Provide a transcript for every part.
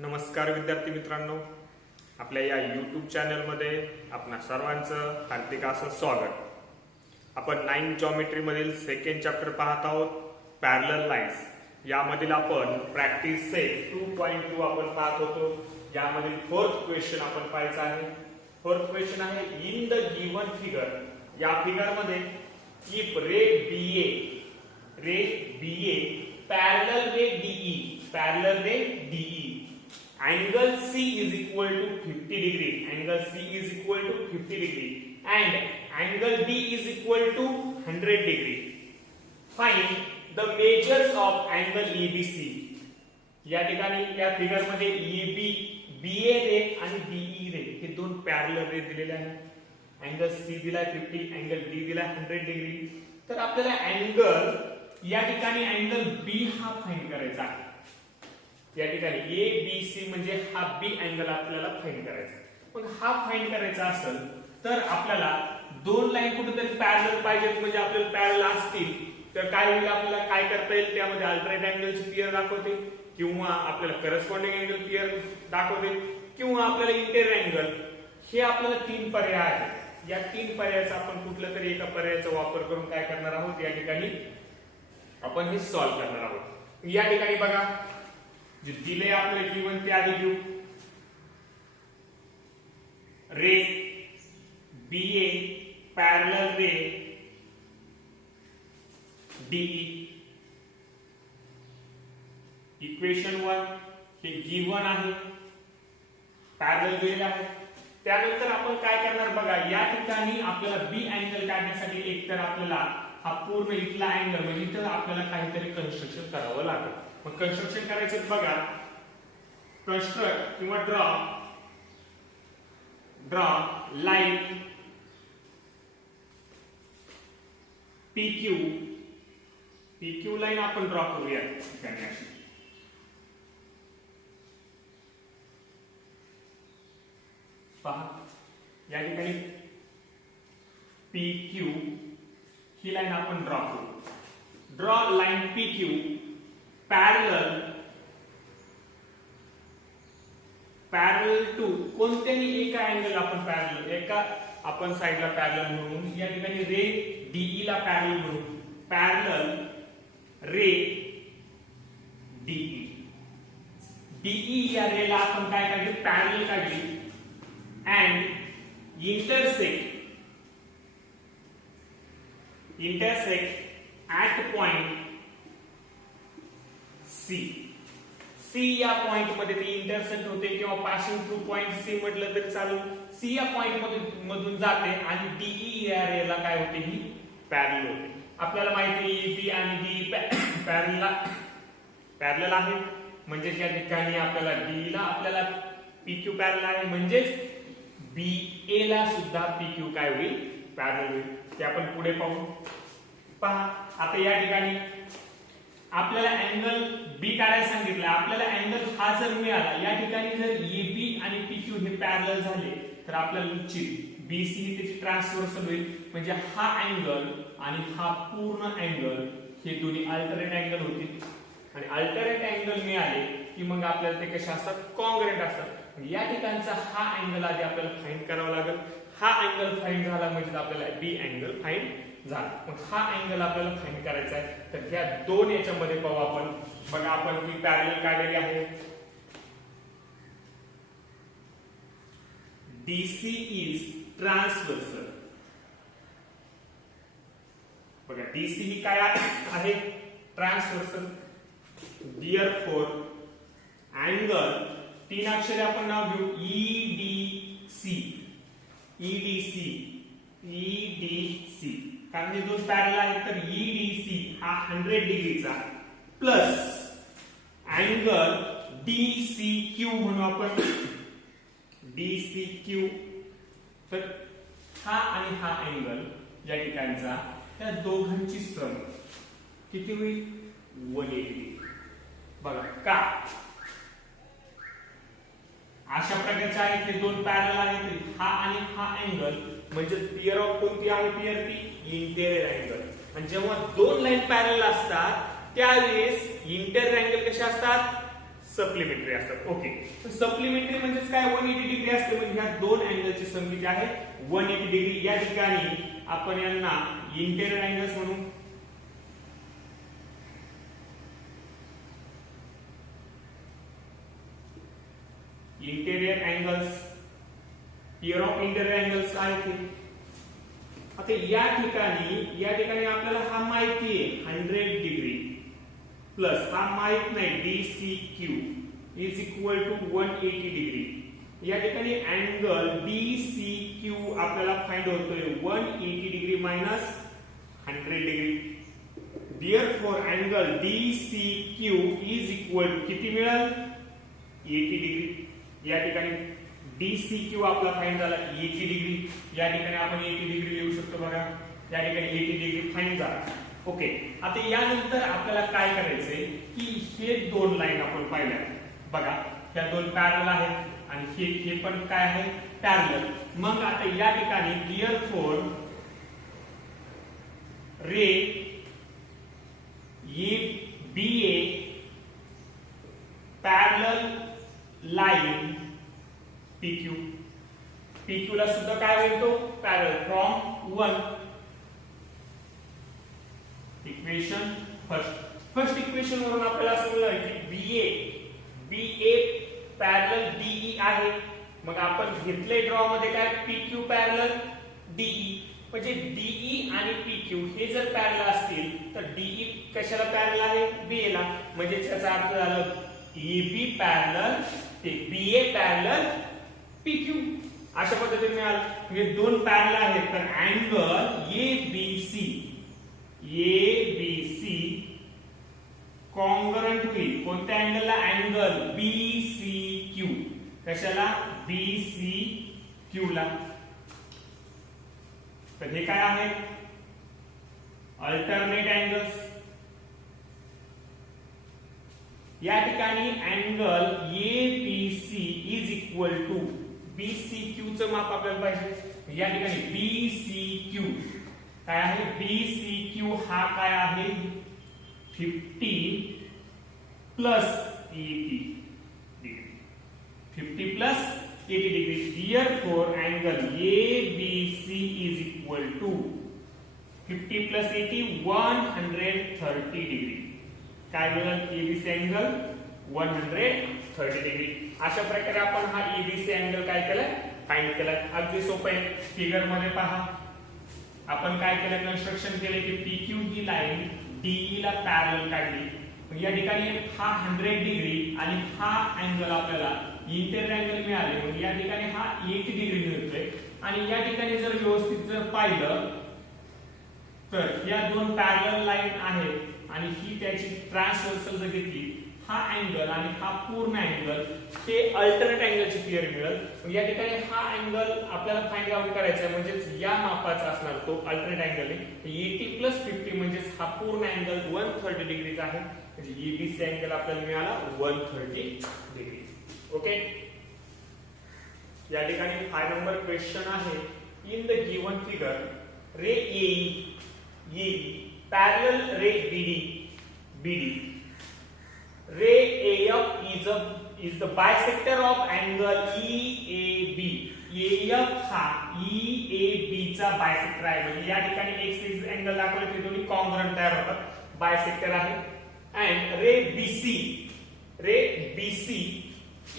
नमस्कार विद्यार्थी मित्रांनो, आपल्या या यूट्यूब चॅनलमध्ये आपणा सर्वांचं हार्दिक असं स्वागत. आपण 9th जॉमेट्री मधील सेकंड चॅप्टर पाहत आहोत, पॅरलल लाईन्स. यामधील आपण प्रॅक्टिस सेट 2.2 आपण पाहत होतो. यामधील फोर्थ क्वेश्चन आपण पाहायचा आहे. फोर्थ क्वेश्चन आहे, इन द गिवन फिगर, या फिगर मध्ये if ray BA parallel with DE, parallel with DE, angle C is equal to 50 degree, angle C is equal to 50 degree, and angle D is equal to 100 degree. Find the measures of angle EBC. या ठिकाणी या figure मध्ये BA रे आणि DE रे हे दोन parallel रे दिलेले आहेत. Angle C दिलाय 50, अँगल D दिलाय 100 डिग्री. तर आपल्याला अँगल या ठिकाणी अँगल B हा फाइंड करायचा आहे. या ठिकाणी ABC म्हणजे हा B अँगल आपल्याला फाइंड करायचा. मग हा फाइंड करायचा असेल तर आपल्याला दोन लाईन कुठेतरी पॅरलल पाहिजेत. म्हणजे आपल्याला पॅरलल असतील तर काय होईल, आपल्याला काय करता येईल, त्यामध्ये अल्टरनेट अँगलची पेअर दाखवते, किंवा आपल्याला करस्पॉन्डिंग अँगल पेअर दाखवते, किंवा आपल्याला इंटेरियर अँगल. हे आपल्याला तीन पर्याय आहेत. या तीन पर्यायाचा आपण कुठल्या तरी एका पर्यायाचा वापर करून काय करणार आहोत, या ठिकाणी आपण हे सॉल्व्ह करणार आहोत. या ठिकाणी बघा, जे दिले आपल्याला गिवन ते आधी घेऊ. रे BA पॅरलल रे DE. इक्वेशन 1 हे गिवन आहे, पॅरलल दिलेले आहे. त्यानंतर आपण काय करणार बघा, या ठिकाणी आपल्याला B अँगल काढण्यासाठी एक तर आपल्याला हा पूर्ण इथला अँगल म्हणजे इथं आपल्याला काहीतरी कन्स्ट्रक्शन करावं लागेल. मग कन्स्ट्रक्शन करायचं बघा, कन्स्ट्रक्ट किंवा ड्रॉ लाईन PQ लाईन आपण ड्रॉ करूया. ठिकाणी अशी पहा, या ठिकाणी PQ ही लाईन आपण ड्रॉ करू. Draw line PQ parallel to कोणत्याही एका अँगल आपण पॅरलल, एका आपण साइडला पॅरलल म्हणून, या ठिकाणी रे DE ला पॅरलल म्हणून, पॅरलल रे DE या रेला आपण काय काढली, पॅरलल काढली, and intersect at point C या पॉइंट मध्ये ती इंटरसेक्ट होते, किंवा पासिंग थ्रू पॉइंट C म्हटलं तरी चालू. C या पॉइंट मधून जाते आणि DE या रेला काय होते, ही पॅरलल होते. आपल्याला माहिती आहे B आणि DE पॅरलल आहे, म्हणजे या ठिकाणी आपल्याला DE ला आपल्याला PQ पॅरलल आहे, म्हणजेच BA ला सुद्धा PQ काय होईल, पॅरलल होईल. ते आपण पुढे पाहू. पहा, आता या ठिकाणी आपल्याला अँगल B काढायला सांगितलं. आपल्याला अँगल हा जर मिळाला, या ठिकाणी जर AB आणि PQ हे पॅरलल झाले तर आपल्याला निश्चित BC ही त्याची ट्रान्सव्हर्सल होईल. म्हणजे हा अँगल आणि हा पूर्ण अँगल हे दोन्ही अल्टरनेट अँगल होतील. आणि अल्टरनेट अँगल मिळाले की मग आपल्याला ते कसे असतात, कॉन्ग्रुएंट असतात. या ठिकाणचा हा अँगल आधी आपल्याला फाइंड करावा लागेल. हा अँगल फाइंड झाला म्हणजे आपल्याला B अँगल फाइंड झाला. मग हा अँगल आपल्याला फाइंड करायचा आहे. तर या दोन याच्यामध्ये पाहू आपण. बघा, आपण ही पॅरलल काढलेली आहे. DC is transversal. बघा, DC ही काय आहे, ट्रान्सव्हर्सल. Therefore अँगल, तीन अक्षरे आपण नाव घेऊ, EDC, कारण हे दोन पॅरलल आहेत. तर EDC हा 100 डिग्रीचा प्लस अँगल DCQ म्हणू आपण, DCQ. तर हा आणि हा अँगल या ठिकाणचा, त्या दोघांची सम किती होईल, 180. बघा, का अशा प्रकारचे आहेत, ते दोन पॅरलल आहेत. हा आणि हा अँगल म्हणजे पेअर ऑफ कोणती आहे, पेअर ती इंटेरियर अँगल. आणि जेव्हा दोन लाईन पॅरलल असतात त्यावेळेस इंटेरियर अँगल कसे असतात, सप्लिमेंटरी असतात. ओके, तर सप्लिमेंटरी म्हणजेच काय 180 डिग्री असते, म्हणजे ह्या दोन अँगलची सम किती आहे 180 डिग्री. या ठिकाणी आपण यांना इंटेरियर अँगल्स म्हणू. Interior angles, pair of interior angles आहेत ते. आता या ठिकाणी आपल्याला हा माहिती आहे 100 डिग्री प्लस हा माहित नाही DCQ is equal to 180 degree. या ठिकाणी अँगल DCQ आपल्याला फाइंड होतोय 180 degree minus 100 degree. Therefore angle DCQ is equal to किती मिळेल 80 डिग्री. या ठिकाणी DCQ आपला फाइंड झाला 80 डिग्री. या ठिकाणी आपण 80 डिग्री लिहू शकतो बघा. या ठिकाणी 80 डिग्री फाइंड झाला. ओके, आता यानंतर आपल्याला काय करायचंय की हे दोन लाईन आपण पाहिल्या बघा, ह्या दोन पॅरलल आहेत आणि हे पण काय आहे पॅरलल. मग आता या ठिकाणी therefore रे BA पॅरलल लाईन PQ ला सुद्धा काय म्हणतो parallel from 1 equation. First equation वरून आपल्याला असं मिळालं की BA पॅरलल DE आहे. मग आपण घेतले ड्रॉ मध्ये काय PQ पॅरलल DE, म्हणजे DE आणि PQ हे जर पॅरलल असतील तर DE कशाला पॅरलल आहे BA ला. म्हणजे त्याचा अर्थ झालं AB पॅरलल ते BA पॅरलल PQ. अशा पद्धतीने मिळालं. म्हणजे दोन पॅरलल आहेत तर अँगल ABC कॉन्ग्रुएंट होईल कोणत्या अँगलला अँगल BCQ. कशाला BCQ ला. तर हे काय आहे अल्टरनेट अँगल्स. या ठिकाणी angle ABC is equal to BCQ चं माप आपल्याला पाहिजे. या ठिकाणी BCQ काय आहे BCQ हा काय आहे 50 plus 80 degree. 50 plus 80 degree. Therefore angle ABC is equal to 50 plus 80 130 degree. काय मिळेल ABC अँगल 130 डिग्री. अशा प्रकारे आपण हा ABC अँगल काय केलाय फाइंड केलाय. अगदी सोपं आहे. फिगर मध्ये पहा आपण काय केलं कन्स्ट्रक्शन केले की PQ ही लाईन DE ला पॅरलल काढली. या ठिकाणी हा 100 डिग्री आणि हा अँगल आपल्याला इंटेरियर अँगल मिळाले. म्हणजे या ठिकाणी हा 80 डिग्री मिळतोय. आणि या ठिकाणी जर व्यवस्थित जर पाहिलं तर या दोन पॅरलल लाईन आहेत आणि ही त्याची ट्रान्सव्हर्सल जर घेतली हा अँगल आणि हा पूर्ण अँगल हे अल्टरनेट अँगलची क्लिअर मिळेल. या ठिकाणी हा अँगल आपल्याला फाइंड आउट करायचा आहे म्हणजे या मापाचा असणार तो अल्टरनेट अँगल आहे. 80 प्लस 50 म्हणजे हा पूर्ण अँगल 130 डिग्रीचा आहे. म्हणजे ABC अँगल आपल्याला मिळाला 130 डिग्री. ओके, या ठिकाणी 5 नंबर क्वेश्चन आहे. In the given figure ray AE parallel ray BD. Ray AF is the bisector of angle EAB. AF हा EAB चा बायसेक्टर आहे. म्हणजे या ठिकाणी एक्स एक्सिस अँगल दाखवले ते दोन्ही कॉन्ग्रुएंट तयार होतात. बायसेक्टर आहे. And ray BC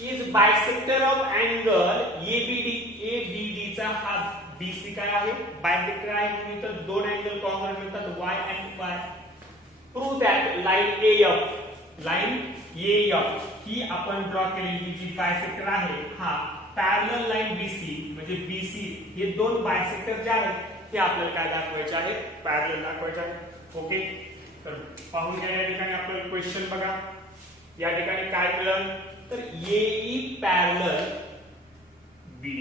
is bisector of angle ABD. ABD चा हा BC काय आहे बायसेक्टर आहे. म्हणून तर दोन अँगल कॉन्ग्रुएंट मिळतात Y and Y. Prove that line AF ही आपण ड्रॉ केलेली जी बायसेक्टर आहे हा पॅरलल लाईन BC म्हणजे BC हे दोन बायसेक्टर जे आहेत ते आपल्याला काय दाखवायचे आहे पॅरलल दाखवायचे आहे. ओके, तर पाहून घ्या. या ठिकाणी आपलं क्वेश्चन बघा. या ठिकाणी काय मिळेल तर AE पॅरलल BD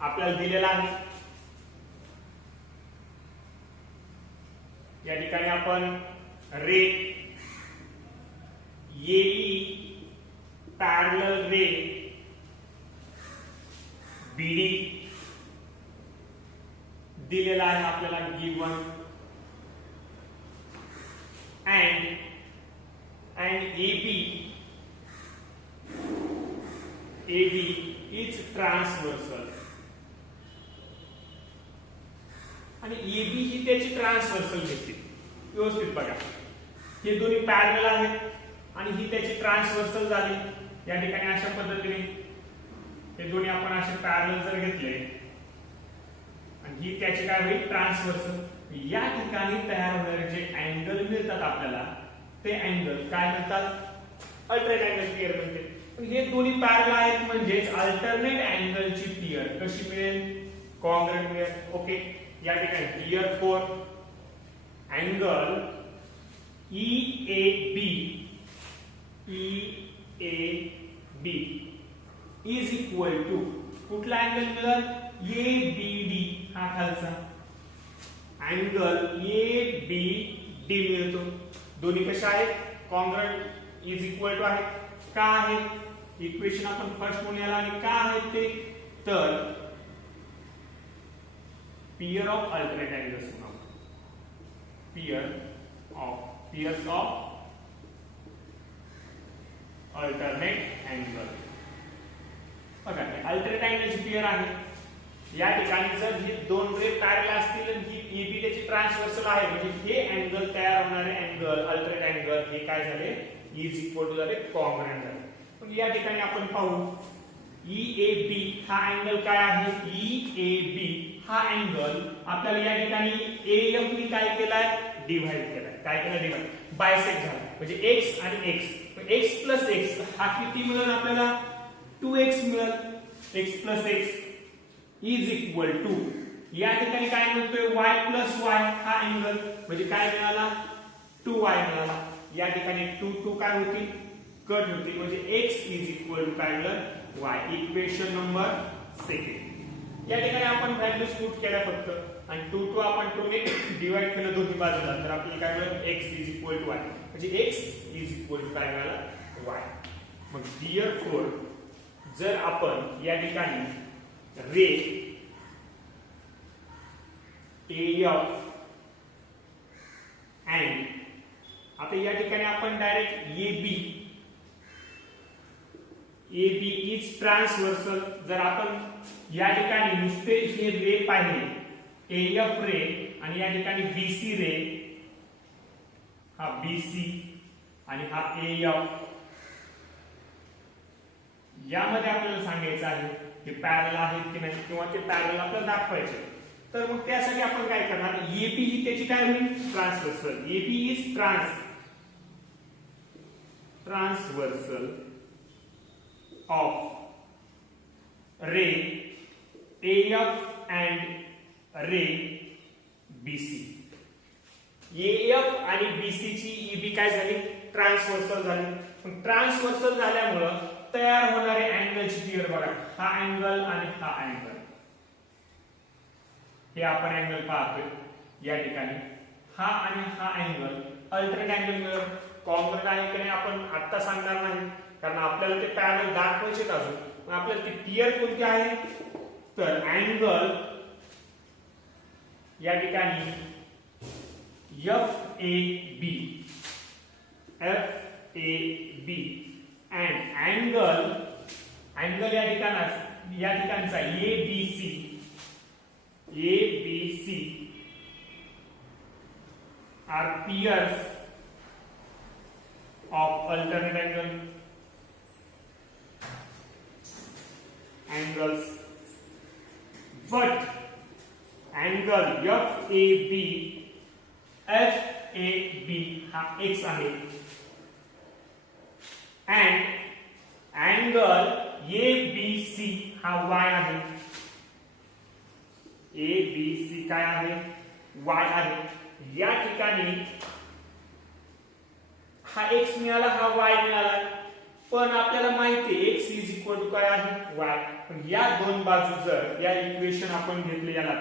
आपल्याला दिलेला आहे. या ठिकाणी आपण रे AE पॅरलल रे BD दिलेला आहे आपल्याला given. and AB AB is transversal आणि AB ही त्याची ट्रान्सव्हर्सल घेते. व्यवस्थित बघा, हे दोन्ही पॅरलल आहेत आणि ही त्याची ट्रान्सव्हर्सल झाली. या ठिकाणी अशा पद्धतीने हे दोन्ही आपण असे पॅरलल जर घेतले आणि ही त्याची काय होईल ट्रान्सव्हर्सल. या ठिकाणी तयार होणारे जे अँगल मिळतात आपल्याला ते अँगल काय म्हणतात अल्टरनेट अँगल पेयर म्हणते. पण हे दोन्ही पॅरलल आहेत म्हणजेच अल्टरनेट अँगलची पेयर कशी मिळेल कॉन्ग्रुएंट मिळेल. ओके, या ठिकाणी pair for angle EAB is equal to कुठला अँगल मिळेल ABD हा खालचा अँगल ABD मिळतो. दोन्ही कशा आहेत कॉन्ग्रुएंट इज इक्वल टू आहेत. का आहे इक्वेशन आपण फर्स्ट म्हणूया आणि का आहेत ते तर pair of alternate angles pairs of alternate angle. बघा अल्टरनेट अँगलची पेयर आहे. या ठिकाणी जर हे दोन रे पॅरलल असतील आणि ही AB त्याची ट्रान्सव्हर्सल आहे म्हणजे हे अँगल तयार होणारे अँगल अल्टरनेट अँगल हे काय झाले इज इक्वल टू झाले कॉन्ग्रुएंट झाले. पण या ठिकाणी आपण पाहू EAB हा अँगल काय आहे EAB हा अँगल आपल्याला या ठिकाणी AF ने काय केलाय डिवाइड केलाय. काय केलं डिवाइड बायसेक्ट झाला म्हणजे x आणि x. x प्लस x हा किती मिळेल आपल्याला 2x मिळेल. x plus x is equal to या ठिकाणी काय म्हणतोय y प्लस y हा अँगल म्हणजे काय मिळाला 2y मिळाला. या ठिकाणी 2 काय होतील कट होतील म्हणजे x इज इक्वल टू काय मिळेल y. Equation number second. या ठिकाणी आपण व्हॅल्यूज पुट केल्या फक्त आणि 2 आपण 2 ने डिवाइड केलं दोन्ही बाजूला तर आपल्याला काय मिळेल x is equal to y म्हणजे x इज इक्वल टू काय मिळाला y. मग therefore जर आपण या ठिकाणी रे AF अँड आता या ठिकाणी आपण डायरेक्ट AB इज ट्रान्सव्हर्सल. जर आपण या ठिकाणी नुसते हे रे पाहिले AF रे आणि या ठिकाणी BC रे हा BC आणि हा AF यामध्ये आपल्याला सांगायचं आहे की पॅरलल आहेत की नाही किंवा ते पॅरलल आपल्याला दाखवायचे. तर मग त्यासाठी आपण काय करणार AB ही त्याची काय होईल transversal. AB is transversal of ray AF and ray BC. AF आणि BC ची EB काय झाली ट्रान्सव्हर्सल झाली. ट्रान्सव्हर्सल झाल्यामुळे तयार होणारे अँगलची पेयर बघा हा अँगल आणि हा अँगल हे आपण अँगल पाहतोय या ठिकाणी हा आणि हा अँगल अल्टरनेट अँगल मिळेल. कॉन्ग्रुएंट आहे की नाही आपण आता सांगणार नाही कारण आपल्याला ते पॅरलल दाखवायचे अजून. मग आपल्याला ती पेयर कोणती आहे तर अँगल या ठिकाणी FAB and अँगल या ठिकाणचा ABC are pairs of alternate angles but angle FAB हा x आहे and angle ABC हा y आहे. ABC काय आहे y आहे. या ठिकाणी हा x मिळाला हा y मिळाला पण आपल्याला माहिती आहे x इज इक्वल टू काय आहे y. पण या दोन बाजू जर या इक्वेशन आपण घेतले याला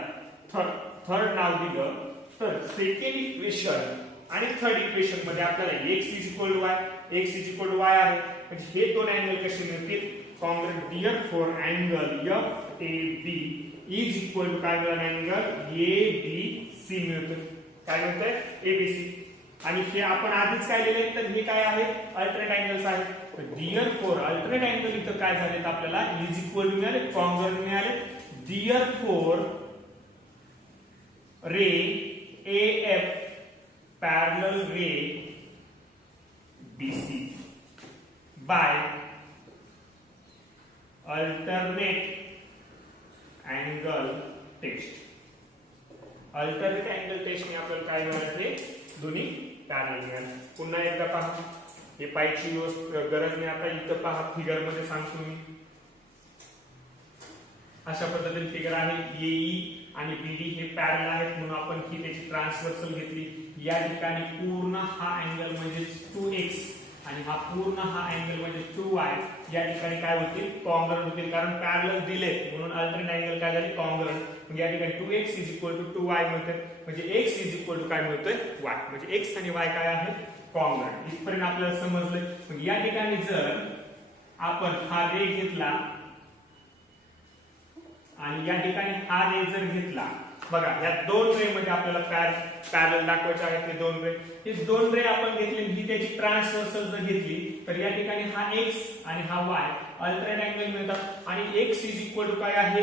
थर्ड नाव दिलं तर सेकंड इक्वेशन आणि थर्ड इक्वेशन मध्ये आपल्याला x is equal to y x is equal to y आहे म्हणजे हे दोन अँगल कसे मिळतील congruent therefore angle FAB is equal to काय मिळणार अँगल ABC मिळतो. काय मिळतंय ABC आणि हे आपण आधीच काय लिहिले तर हे काय आहे अल्टरनेट अँगल्स आहेत. therefore अल्टरनेट अँगल इथं काय झाले आपल्याला इज इक्वल टू मिळाले, कॉन्ग्रुएंट मिळाले. therefore ray AF parallel ray BC by alternate angle test. Alternate angle टेस्टने आपल्याला काय मिळाले, दोन्ही पॅरलल मिळाले. पुन्हा एकदा पहा, हे पाहायची गरज नाही. आता इथं पहा, फिगर मध्ये सांगतो मी. अशा पद्धतीने फिगर आहे. AE आणि BD हे पॅरलल आहेत म्हणून आपण ही त्याची ट्रान्सव्हर्सल घेतली. या ठिकाणी पूर्ण हा अँगल म्हणजे 2x आणि हा पूर्ण हा अँगल म्हणजे 2y. या ठिकाणी काय होतील, कॉन्ग्रुएंट होतील, कारण पॅरलल दिलेत म्हणून अल्टरनेट अँगल काय झाले, कॉन्ग्रुएंट. म्हणजे या ठिकाणी 2x is equal to 2y मिळते, म्हणजे x इज इक्वल टू काय मिळतोय, y. म्हणजे x आणि y काय आहे, कॉन्ग्रुएंट. इथपर्यंत आपल्याला समजलंय. म्हणजे या ठिकाणी जर आपण हा रे घेतला आणि या ठिकाणी हा रे जर घेतला, बघा या दोन रे मध्ये आपल्याला पॅरलल दाखवायचे आहेत. हे दोन रे, हे दोन रे आपण घेतली, ही त्याची ट्रान्सव्हर्सल जर घेतली तर या ठिकाणी हा x आणि हा y अल्टरनेट अँगल मिळतात. आणि x इज इक्वल टू काय आहे,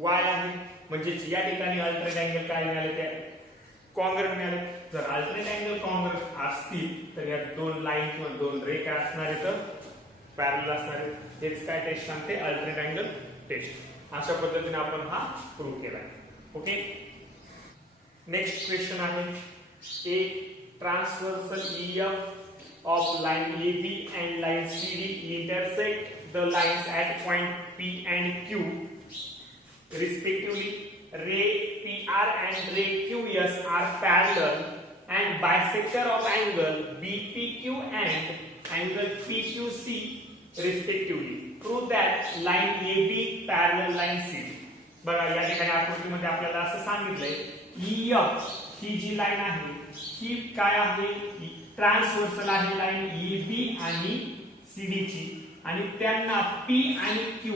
y आहे. म्हणजे या ठिकाणी अल्टरनेट अँगल काय मिळाले, त्या कॉन्ग्रुएंट मिळाले. जर अल्टरनेट अँगल कॉन्ग्रुएंट असतील तर या दोन लाईन किंवा दोन रे काय असणार आहेत, तर पॅरलल असणार आहेत. हेच काय टेस्ट सांगते, अल्टरनेट अँगल टेस्ट. अशा पद्धतीने आपण हा प्रूव्ह केला. ओके, नेक्स्ट क्वेश्चन आहे, ए transversal EF of line AB and line CD intersect the lines at point P and Q respectively. Ray PR and ray QS are parallel and bisector of angle BPQ and angle PQC respectively. Prove that line AB parallel line CD. बघा या ठिकाणी आकृतीमध्ये आपल्याला असं सांगितलंय, EF ही जी line आहे ही काय आहे, ट्रान्सव्हर्सल आहे लाईन AB आणि CD ची, आणि त्यांना P आणि Q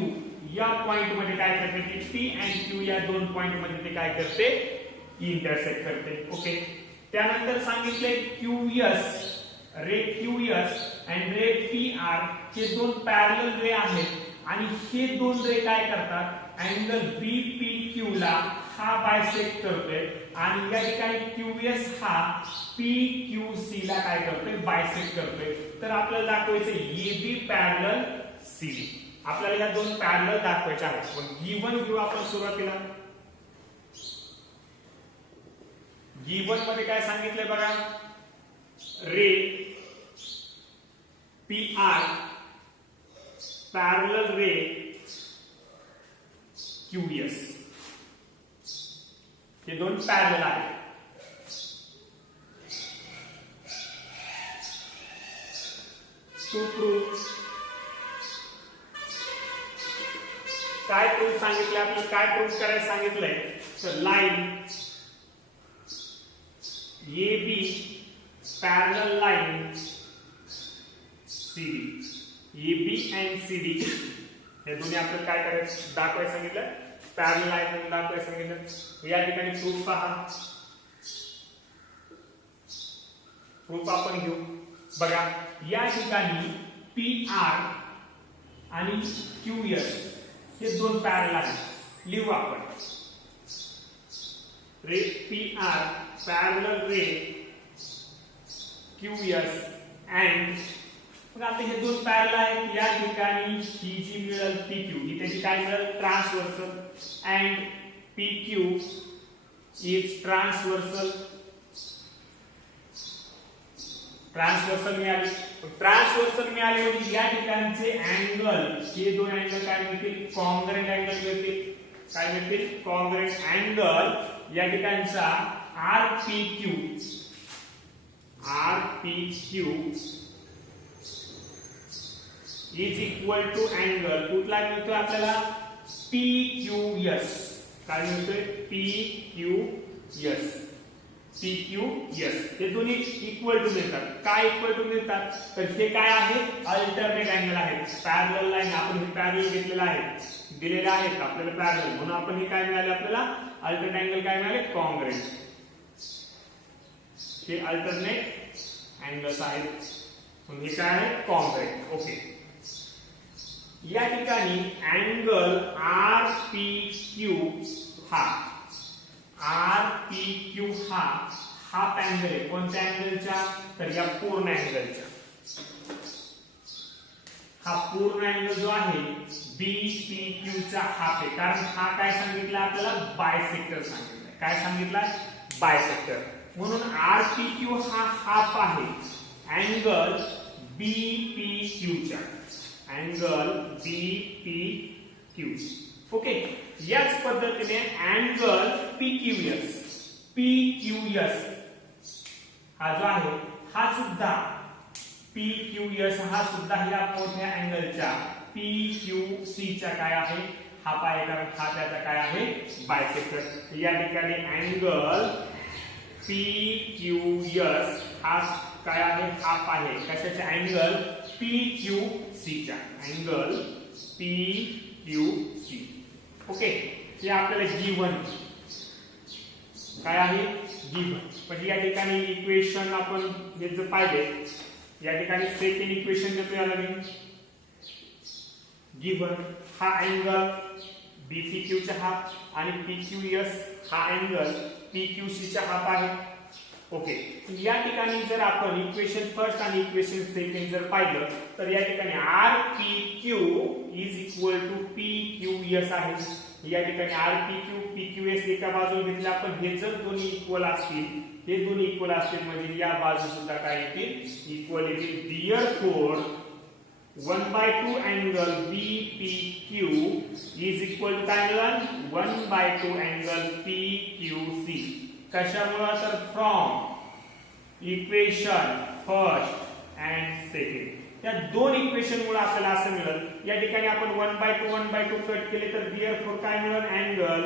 या पॉइंट मध्ये काय करते, की P आणि Q या दोन पॉइंट मध्ये ते काय करते, इंटरसेक्ट करते. ओके, त्यानंतर सांगितले QS, रे QS आणि रे PR हे दोन पॅरलल रे आहेत आणि हे दोन रे काय करतात, अँगल BPQ ला हा बायसेक्ट करतोय आणि या ठिकाणी QS हा PQC ला काय करतोय, बायसेक्ट करतोय. तर आपल्याला दाखवायचं AB पॅरलल CD. आपल्याला या दोन पॅरलल दाखवायच्या आहेत. मग गिवन घेऊ आपण सुरुवातीला. गिवन मध्ये काय सांगितलंय बघा, रे PR पॅरलल रे QS, हे दोन पॅरलल आहेत. टू प्रूव्ह काय प्रूव्ह सांगितलं, आपल्याला काय प्रूव्ह करायला सांगितलंय, तर line AB parallel line CD, AB and CD हे दोन्ही आपल्याला काय करायचं, दाखवायला सांगितलं, पॅरलल आहे म्हणून दाखवायला सांगितलं. या ठिकाणी प्रूफ पहा, प्रूफ आपण घेऊ. बघा या ठिकाणी PR आणि QS हे दोन पॅरलल आहेत. लिहू आपण, रे PR parallel ray QS and, मग आता हे दोन पॅरलल आहेत. या ठिकाणी ही जी मिळेल PQ ही त्याची काय मिळेल, transversal, and PQ is transversal. Transversal मिळाली, ट्रान्सव्हर्सल मिळाली म्हणजे या ठिकाणचे अँगल, हे दोन अँगल काय मिळतील, कॉन्ग्रुएंट अँगल मिळतील. काय मिळतील, कॉन्ग्रुएंट अँगल. या ठिकाणचा RPQ is equal to angle कुठला मिळतोय आपल्याला, PQS. काय मिळतोय, PQS. हे दोन्ही इक्वल टू मिळतात. काय इक्वल टू मिळतात, तर हे काय आहे, अल्टरनेट अँगल आहे. पॅरलल लाईन आपण हे पॅरलल घेतलेला आहे, दिलेले आहेत आपल्याला पॅरलल, म्हणून आपण हे काय मिळाले, आपल्याला अल्टरनेट अँगल काय मिळाले, कॉन्ग्रुएंट. हे अल्टरनेट अँगल्स आहेत. मग हे काय आहे कॉन्ग्रेंट. ओके, या ठिकाणी अँगल आर पी क्यू हा हाफ अँगल आहे. कोणत्या अँगलच्या? तर या पूर्ण अँगलच्या. हा पूर्ण अँगल जो आहे बीपीक्यू चा हाफ आहे, कारण हा काय सांगितलं आपल्याला बायसेक्टर सांगितलं. काय सांगितलं? बायसेक्टर. म्हणून आरपीक्यू हा हाफ आहे अँगल बीपीक्यू च्या. Angle BPQ. ओके, याच पद्धतीने अँगल पीक्यूएस हा जो आहे हा सुद्धा पीक्यूएस हा सुद्धा या मोठ्या अँगलच्या पीक्यूसी च्या काय आहे हाफ आहे, कारण हा त्याचा काय आहे बायसेक्टर. या ठिकाणी अँगल पीक्यूएस हा काय आहे हाफ आहे कशाच्या? अँगल पीक्यूसी च्या. Angle PQC. ओके, हे आपल्याला गिव्हन काय आहे गिव्हन. पण या ठिकाणी इक्वेशन आपण हे जर पाहिले, या ठिकाणी सेकंड इक्वेशन देतो याला मी. गिव्हन हा अँगल बीपीक्यू चा हाफ आणि पीक्यूएस हा अँगल पीक्यूसी चा हाफ आहे. ओके, या ठिकाणी जर आपण इक्वेशन फर्स्ट आणि इक्वेशन सेकंड जर पाहिलं तर या ठिकाणी आरपीक्यू इज इक्वल टू पीक्यूएस आहे. या ठिकाणी आरपीक्यू पीक्यूएस एका बाजूला घेतले आपण. हे जर दोन्ही इक्वल असतील, हे दोन्ही इक्वल असतील म्हणजे या बाजू सुद्धा काय येतील इक्वल येतील. Therefore 1/2 angle BPQ is equal to काय मिळेल 1/2 अँगल पीक्यूसी. कशामुळे? तर from equation first and second या दोन इक्वेशन मुळे आपल्याला असं मिळेल. या ठिकाणी आपण 1/2 कट केले तर देयरफॉर काय मिळेल angle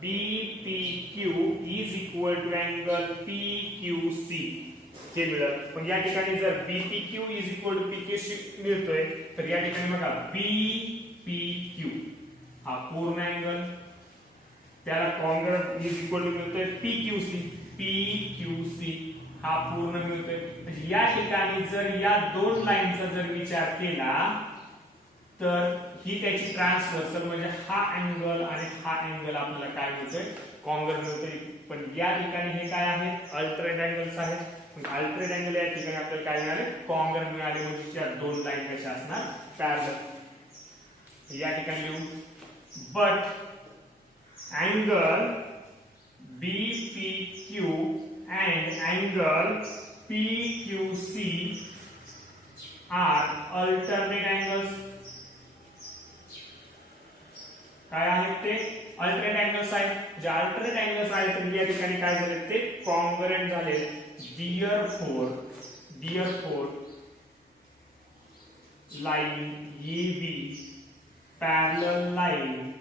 BPQ is equal to angle PQC हे मिळेल. पण या ठिकाणी जर BPQ is equal to PQC मिळतोय तर या ठिकाणी बघा बीपीक्यू हा पूर्ण अँगल त्याला कॉन्ग्रुएंट इज इक्वल टू मिळतोय पीक्यूसी हा पूर्ण मिळतोय. म्हणजे या ठिकाणी जर या दोन लाईनचा जर विचार केला तर ही त्याची ट्रान्सव्हर्सल म्हणजे हा अँगल आणि हा अँगल आपल्याला काय मिळतोय कॉन्ग्रुएंट मिळतोय. पण या ठिकाणी हे काय आहे अल्टरनेट अँगल्स आहेत. अल्टरनेट अँगल या ठिकाणी आपल्याला काय मिळाले कॉन्ग्रुएंट मिळाले. म्हणजे या दोन लाईन कशा असणार पॅरलल. या ठिकाणी लिहू but angle BPQ and angle PQC are alternate angles. काय आहेत ते अल्टरनेट अँगल्स आहेत. जे अल्टरनेट अँगल्स आहेत तर या ठिकाणी काय झाले ते कॉन्ग्रुएंट झाले. Therefore line AB parallel line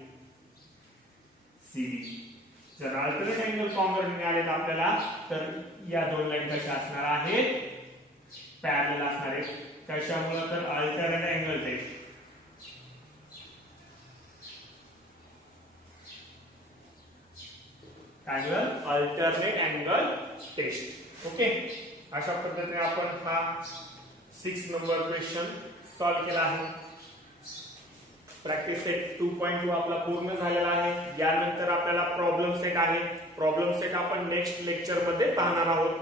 CB. जर अल्टरनेट अँगल कॉन्ग्रुएंट मिळाले आपल्याला तर या दोन लाईन कशा असणार आहेत पॅरलल असणार आहेत. कशामुळे? तर alternate angle test. Alternate angle test. Okay, अशा पद्धतीने आपण हा 6 नंबर क्वेश्चन सॉल्व्ह केला आहे. प्रॅक्टिस सेट 2.2 आपला पूर्ण झालेला आहे. यानंतर आपल्याला प्रॉब्लेम सेट आहे. प्रॉब्लेम सेट आपण नेक्स्ट लेक्चर मध्ये पाहणार आहोत.